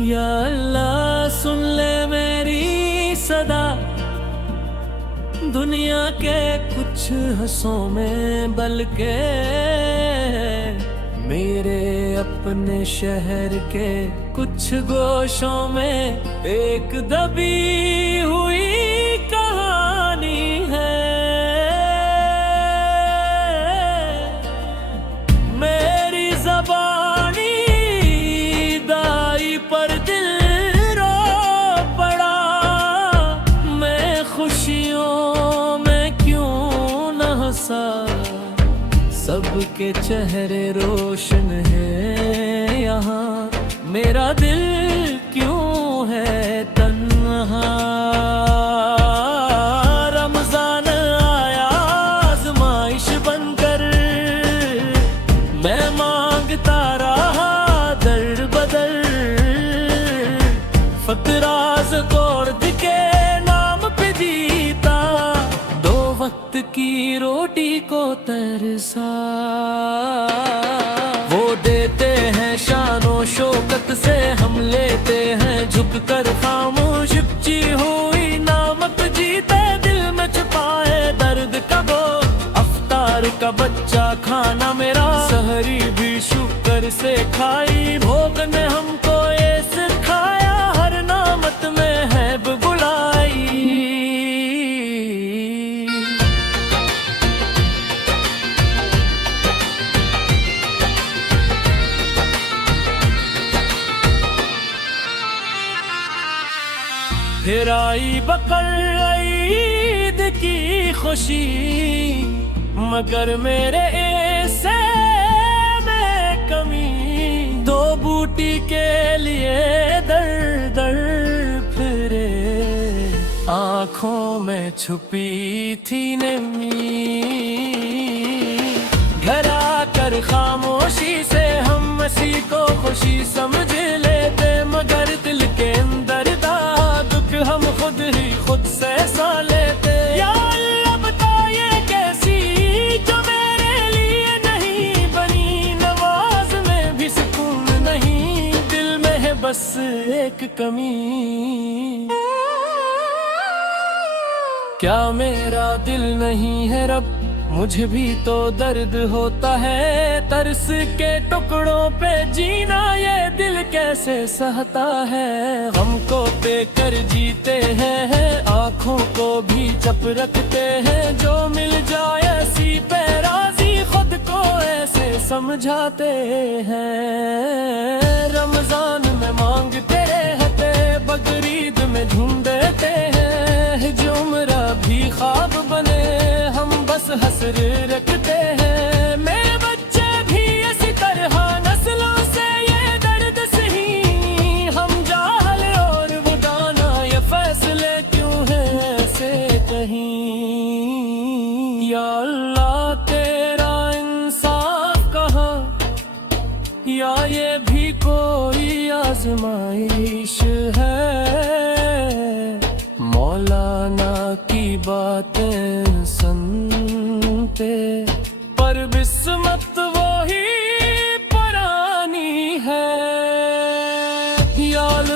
या अल्लाह सुन ले मेरी सदा, दुनिया के कुछ हंसों में बल्कि मेरे अपने शहर के कुछ गोशों में एक दबी हुई कहानी है। मेरी ज़बानी दाई पर दिल रो पड़ा, मैं खुशियों में क्यों न हंसा, सबके चेहरे रोशन है यहाँ, मेरा दिल क्यों है तन्हा। रमजान आया आज़माइश बनकर, मैं मांगता रहा दर बदर, फतराज कोर्द के नाम पे जीता, दो वक्त की रोटी को तरसा। वो देते हैं शानो शौकत से, हम लेते हैं झुक कर खामोश, ची हुई नामक जीते दिल में छुपाए दर्द का बोझ। अफ्तार का बच्चा खाना मेरा, सहरी भी शुक्र से खाई, भोग ने हमको ये सिखाया, हर नामत में है बुलाई। फिर आई बकर ईद की खुशी, मगर मेरे ऐसे में कमी, दो बूटी के लिए दर दर फिरे, आँखों में छुपी थी नमी। घर आकर खामोशी से हम मसी को खुशी समझ लेते, मगर दिल के अंदर दुख हम खुद ही खुद से सा लेते। या अल्लाह बता ये कैसी जो मेरे लिए नहीं बनी, नवाज में भी सुकून नहीं, दिल में है बस एक कमी। क्या मेरा दिल नहीं है रब, मुझे भी तो दर्द होता है, तरस के टुकड़ों पे जीना ये दिल कैसे सहता है। हमको पे कर जीते हैं, आँखों को भी चप रखते हैं, जो मिल जाए ऐसी पे राजी, खुद को ऐसे समझाते हैं। रमजान में मांगते रहते, बकरीद में ढूंढते हैं, जो उम्र भी ख्वाब बने हम बस हसर रखते हैं। मेरे बच्चे भी इसी तरह नस्लों से ये दर्द सही, हम जाहल और वो दाना, ये फैसले क्यों है ऐसे कहीं। या अल्लाह तेरा इंसाफ कहाँ, या ये भी कोई आजमाइश है। मौलाना की बातें सुनते पर बिस्मत वो ही पुरानी है। याल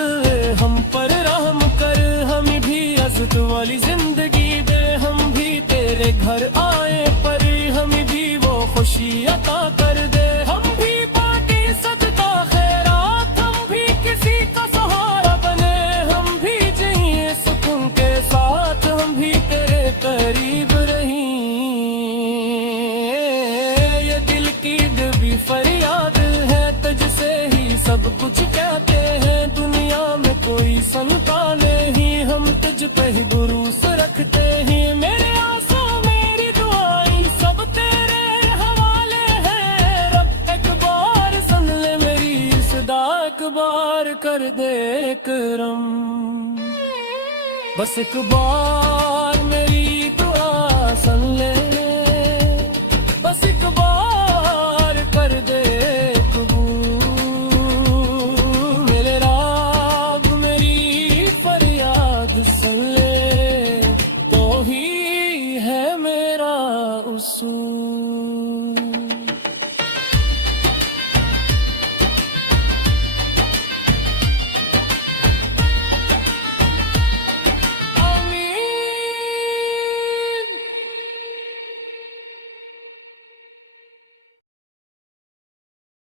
हम पर रहम कर, हम भी अज़त वाली जिंदगी दे, हम भी तेरे घर आए पर हम भी वो खुशी अता कर दे। हम भी बाकी सदका खैरात, हम भी किसी का सहारा बने, हम भी जिए सुकून के साथ, हम भी तेरे करीब रही। ये दिल की दबी फरियाद है, तुझसे ही सब कुछ कहते हैं, दुनिया में कोई सुनता नहीं, हम तुझ पे ही भरोस रखते हैं। मेरे आंसू मेरी दुआएं सब तेरे हवाले हैं, रब एक बार सुन ले मेरी सदा, एक बार कर दे करम, बस एक बार मेरी दुआ सुन ले, बस एक बार कर दे कबूल। मेरे राग मेरी फरियाद सुन ले, तो ही है मेरा उसूल।